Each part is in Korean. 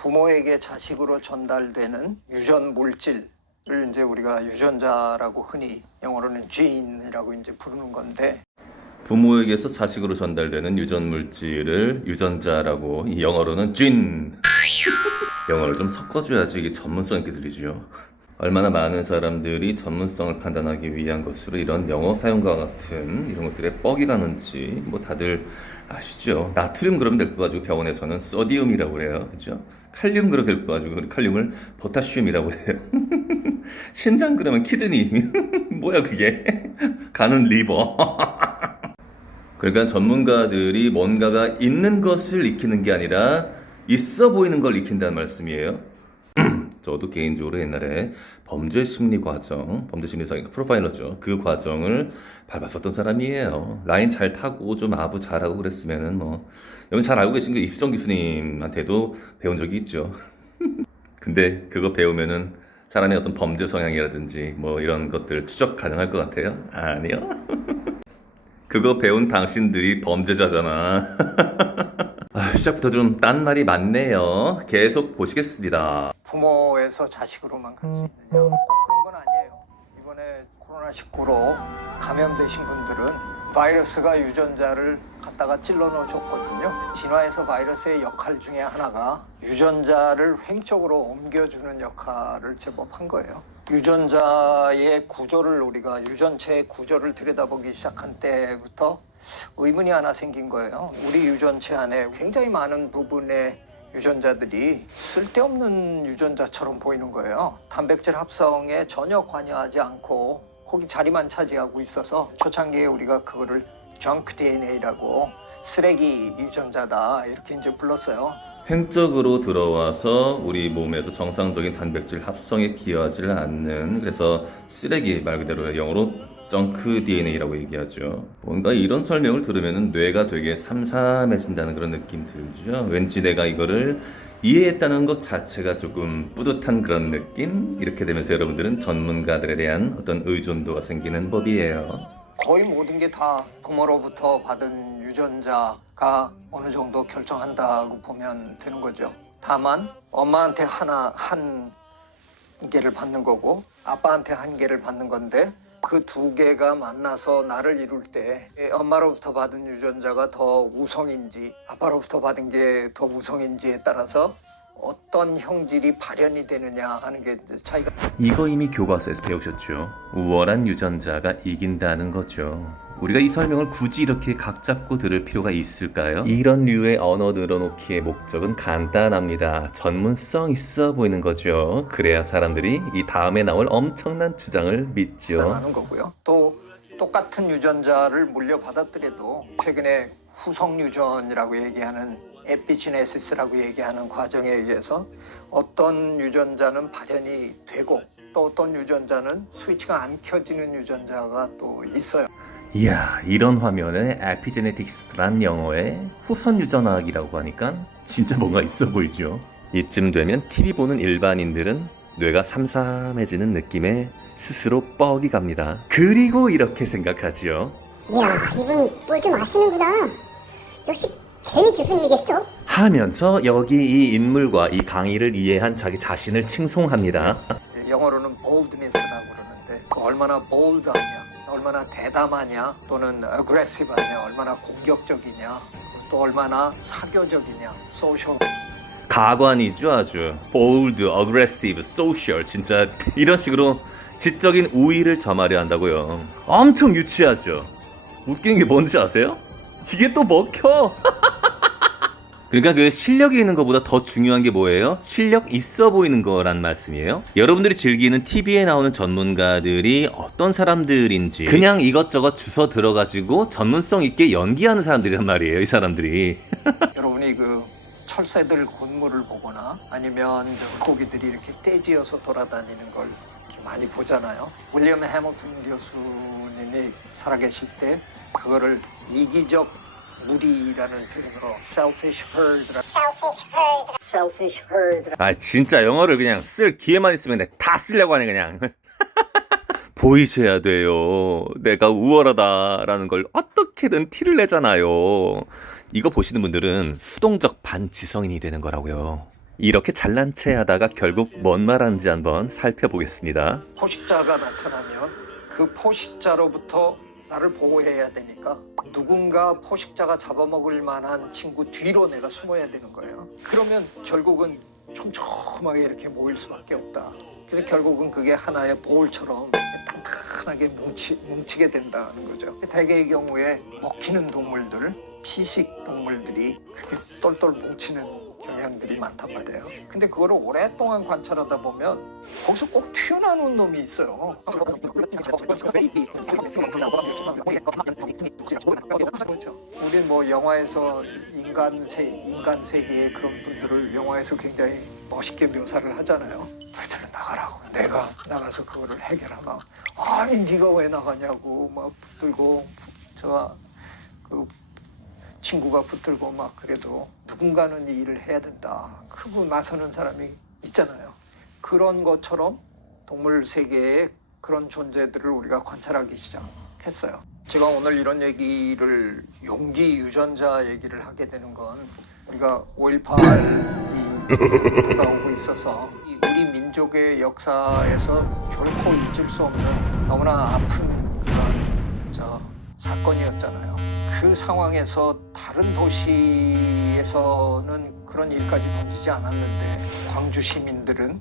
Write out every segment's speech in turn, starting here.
부모에게 자식으로 전달되는 유전 물질을 이제 우리가 유전자라고 흔히 영어로는 gene이라고 이제 부르는 건데, 부모에게서 자식으로 전달되는 유전 물질을 유전자라고, 이 영어로는 gene. 영어를 좀 섞어줘야지 이게 전문성 있게 들리죠. 얼마나 많은 사람들이 전문성을 판단하기 위한 것으로 이런 영어 사용과 같은 이런 것들에 뻑이 가는지 뭐 다들 아시죠? 나트륨 그러면 될 거 가지고 병원에서는 소디움이라고 그래요. 그죠? 칼륨 그러면 될 거 가지고 칼륨을 포타슘이라고 그래요. 신장 그러면 키드니. 뭐야 그게? 간은 리버. 그러니까 전문가들이 뭔가가 있는 것을 익히는 게 아니라 있어 보이는 걸 익힌다는 말씀이에요. 저도 개인적으로 옛날에 범죄심리 과정, 범죄심리사 프로파일러죠. 그 과정을 밟았었던 사람이에요. 라인 잘 타고 좀 아부 잘하고 그랬으면은 뭐 여러분 잘 알고 계신 그 이수정 교수님한테도 배운 적이 있죠. 근데 그거 배우면은 사람의 어떤 범죄 성향이라든지 뭐 이런 것들 추적 가능할 것 같아요? 아니요. 그거 배운 당신들이 범죄자잖아. 시작부터 좀 딴 말이 많네요. 계속 보시겠습니다. 부모에서 자식으로만 갈 수 있느냐, 꼭 그런 건 아니에요. 이번에 코로나19로 감염되신 분들은 바이러스가 유전자를 갖다가 찔러 넣어줬거든요. 진화에서 바이러스의 역할 중에 하나가 유전자를 횡적으로 옮겨주는 역할을 제법 한 거예요. 유전자의 구조를, 우리가 유전체의 구조를 들여다보기 시작한 때부터 의문이 하나 생긴 거예요. 우리 유전체 안에 굉장히 많은 부분의 유전자들이 쓸데없는 유전자처럼 보이는 거예요. 단백질 합성에 전혀 관여하지 않고 거기 자리만 차지하고 있어서 초창기에 우리가 그거를 정크 DNA라고 쓰레기 유전자다 이렇게 이제 불렀어요. 횡적으로 들어와서 우리 몸에서 정상적인 단백질 합성에 기여하지를 않는, 그래서 쓰레기, 말 그대로 영어로 정크 DNA라고 얘기하죠. 뭔가 이런 설명을 들으면 뇌가 되게 삼삼해진다는 그런 느낌 들죠. 왠지 내가 이거를 이해했다는 것 자체가 조금 뿌듯한 그런 느낌? 이렇게 되면서 여러분들은 전문가들에 대한 어떤 의존도가 생기는 법이에요. 거의 모든 게 다 부모로부터 받은 유전자가 어느 정도 결정한다고 보면 되는 거죠. 다만 엄마한테 한 개를 받는 거고 아빠한테 한 개를 받는 건데, 그 두 개가 만나서 나를 이룰 때 엄마로부터 받은 유전자가 더 우성인지 아빠로부터 받은 게 더 우성인지에 따라서 어떤 형질이 발현이 되느냐 하는 게 차이가. 이거 이미 교과서에서 배우셨죠. 우월한 유전자가 이긴다는 거죠. 우리가 이 설명을 굳이 이렇게 각 잡고 들을 필요가 있을까요? 이런 류의 언어 늘어놓기의 목적은 간단합니다. 전문성 있어 보이는 거죠. 그래야 사람들이 이 다음에 나올 엄청난 주장을 믿죠. 하는 거고요. 또 똑같은 유전자를 물려받았더라도 최근에 후속 유전이라고 얘기하는 에피지네시스라고 얘기하는 과정에 의해서 어떤 유전자는 발현이 되고 또 어떤 유전자는 스위치가 안 켜지는 유전자가 또 있어요. 이야, 이런 화면에 에피제네틱스란 영어에 후선 유전학이라고 하니까 진짜 뭔가 있어 보이죠. 이쯤 되면 TV 보는 일반인들은 뇌가 삼삼해지는 느낌에 스스로 뻑이 갑니다. 그리고 이렇게 생각하지요. 이야, 이분 뭘 좀 아시는구나. 역시 괜히 교수님이겠어? 하면서 여기 이 인물과 이 강의를 이해한 자기 자신을 칭송합니다. 영어로는 boldness라고 그러는데 얼마나 bold하냐, 얼마나 대담하냐, 또는 aggressive하냐, 얼마나 공격적이냐, 또 얼마나 사교적이냐, social. 가관이죠. 아주 bold, aggressive, social. 진짜 이런 식으로 지적인 우위를 점하려 한다고요. 엄청 유치하죠. 웃기는 게 뭔지 아세요? 이게 또 먹혀. 그러니까 그 실력이 있는 것보다 더 중요한 게 뭐예요? 실력 있어 보이는 거란 말씀이에요. 여러분들이 즐기는 TV에 나오는 전문가들이 어떤 사람들인지 그냥 이것저것 주워 들어가지고 전문성 있게 연기하는 사람들이란 말이에요. 이 사람들이. 여러분이 그 철새들 군무를 보거나 아니면 저 고기들이 이렇게 떼지어서 돌아다니는 걸 이렇게 많이 보잖아요. 윌리엄 해밀턴 교수님이 살아계실 때 그거를 이기적 무리라는 표현으로 selfish herd. 아 진짜 영어를 그냥 쓸 기회만 있으면 다 쓰려고 하네 그냥. 보이셔야 돼요. 내가 우월하다라는 걸 어떻게든 티를 내잖아요. 이거 보시는 분들은 수동적 반지성인이 되는 거라고요. 이렇게 잘난 체 하다가 결국 뭔 말하는지 한번 살펴보겠습니다. 포식자가 나타나면 그 포식자로부터 나를 보호해야 되니까 누군가 포식자가 잡아먹을 만한 친구 뒤로 내가 숨어야 되는 거예요. 그러면 결국은 촘촘하게 이렇게 모일 수밖에 없다. 그래서 결국은 그게 하나의 볼처럼 단단하게 뭉치게 된다는 거죠. 대개의 경우에 먹히는 동물들, 피식 동물들이 그렇게 똘똘 뭉치는 경향들이 많단 말이에요. 근데 그거를 오랫동안 관찰하다 보면 거기서 꼭 튀어나오는 놈이 있어요. 그렇죠. 우리 뭐 영화에서 인간 세계의 그런 분들을 영화에서 굉장히 멋있게 묘사를 하잖아요. 너희들은 나가라고. 내가 나가서 그거를 해결하나. 아니 네가 왜 나가냐고 막 붙들고 그 친구가 붙들고 막 그래도 누군가는 이 일을 해야 된다. 그러고 나서는 사람이 있잖아요. 그런 것처럼 동물 세계의 그런 존재들을 우리가 관찰하기 시작했어요. 제가 오늘 이런 얘기를 용기 유전자 얘기를 하게 되는 건 우리가 5.18이 다가오고 있어서 우리 민족의 역사에서 결코 잊을 수 없는 너무나 아픈 그런 사건이었잖아요. 그 상황에서 다른 도시에서는 그런 일까지 벌어지지 않았는데 광주 시민들은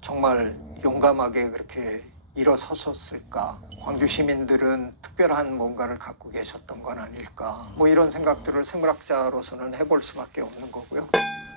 정말 용감하게 그렇게 일어섰을까? 광주 시민들은 특별한 뭔가를 갖고 계셨던 건 아닐까? 뭐 이런 생각들을 생물학자로서는 해볼 수밖에 없는 거고요.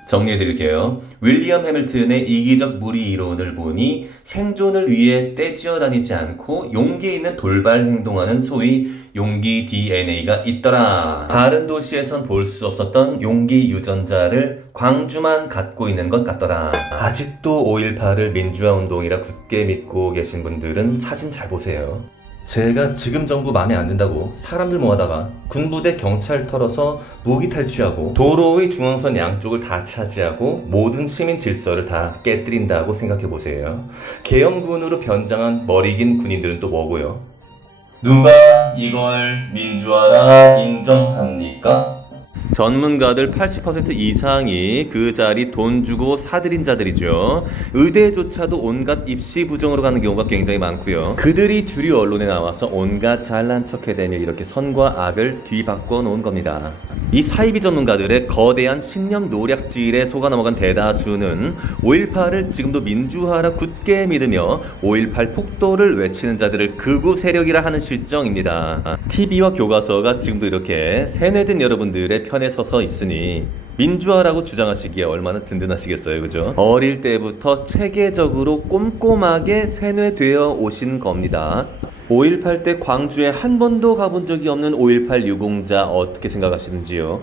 정리해드릴게요. 윌리엄 해밀턴의 이기적 무리 이론을 보니 생존을 위해 떼지어 다니지 않고 용기 있는 돌발 행동하는 소위 용기 DNA가 있더라. 다른 도시에선 볼 수 없었던 용기 유전자를 광주만 갖고 있는 것 같더라. 아직도 5.18을 민주화 운동이라 굳게 믿고 계신 분들은 사진 잘 보세요. 제가 지금 정부 마음에 안 든다고 사람들 모아다가 군부대 경찰 털어서 무기 탈취하고 도로의 중앙선 양쪽을 다 차지하고 모든 시민 질서를 다 깨뜨린다고 생각해보세요. 계엄군으로 변장한 머리 긴 군인들은 또 뭐고요? 누가 이걸 민주화라 인정합니까? 전문가들 80% 이상이 그 자리 돈 주고 사들인 자들이죠. 의대조차도 온갖 입시 부정으로 가는 경우가 굉장히 많고요. 그들이 주류 언론에 나와서 온갖 잘난 척 해대며 이렇게 선과 악을 뒤바꿔 놓은 겁니다. 이 사이비 전문가들의 거대한 신념 노략질에 속아 넘어간 대다수는 5.18을 지금도 민주화라 굳게 믿으며 5.18 폭도를 외치는 자들을 극우 세력이라 하는 실정입니다. TV와 교과서가 지금도 이렇게 세뇌된 여러분들의 편에 서서 있으니 민주화라고 주장하시기에 얼마나 든든하시겠어요, 그죠? 어릴 때부터 체계적으로 꼼꼼하게 세뇌되어 오신 겁니다. 5.18 때 광주에 한 번도 가본 적이 없는 5.18 유공자 어떻게 생각하시는지요?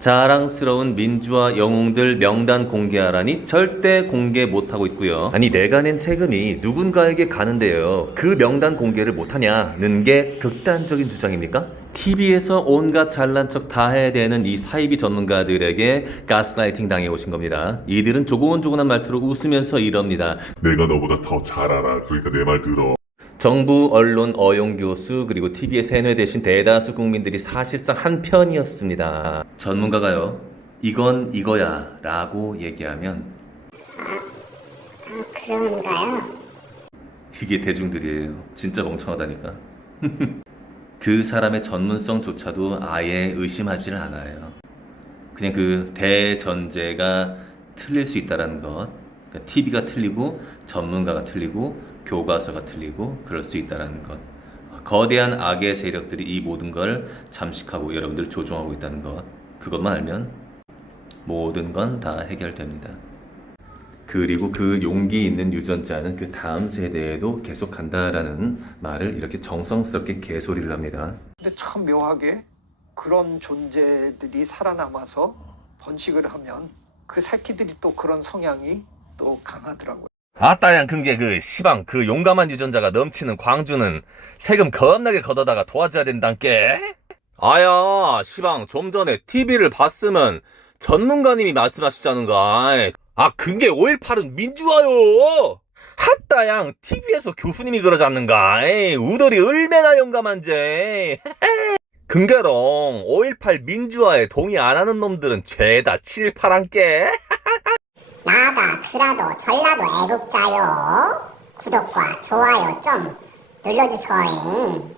자랑스러운 민주화 영웅들 명단 공개하라니 절대 공개 못하고 있고요. 아니 내가 낸 세금이 누군가에게 가는데요. 그 명단 공개를 못하냐는 게 극단적인 주장입니까? TV에서 온갖 잘난 척 다 해야 되는 이 사이비 전문가들에게 가스라이팅 당해 오신 겁니다. 이들은 조곤조곤한 말투로 웃으면서 이럽니다. 내가 너보다 더 잘 알아. 그러니까 내 말 들어. 정부, 언론, 어용교수, 그리고 TV에 세뇌되신 대다수 국민들이 사실상 한편이었습니다. 전문가가요, 이건 이거야 라고 얘기하면 그런가요? 이게 대중들이에요. 진짜 멍청하다니까. 그 사람의 전문성조차도 아예 의심하지는 않아요. 그냥 그 대전제가 틀릴 수 있다는 것. 그러니까 TV가 틀리고 전문가가 틀리고 교과서가 틀리고 그럴 수 있다는 것. 거대한 악의 세력들이 이 모든 걸 잠식하고 여러분들을 조종하고 있다는 것. 그것만 알면 모든 건 다 해결됩니다. 그리고 그 용기 있는 유전자는 그 다음 세대에도 계속 간다라는 말을 이렇게 정성스럽게 개소리를 합니다. 근데 참 묘하게 그런 존재들이 살아남아서 번식을 하면 그 새끼들이 또 그런 성향이 또 강하더라고요. 아따양 근게 시방 용감한 유전자가 넘치는 광주는 세금 겁나게 걷어다가 도와줘야 된단께. 아야 시방 좀 전에 TV를 봤으면 전문가님이 말씀하시자는가. 그게 5.18은 민주화요. 핫다양 TV에서 교수님이 그러지 않는가. 우덜이 얼마나 용감한지. 근게롱 5.18 민주화에 동의 안 하는 놈들은 죄다 7.18한께. 나다 그라도 전라도 애국자요. 구독과 좋아요 좀 눌러주세요.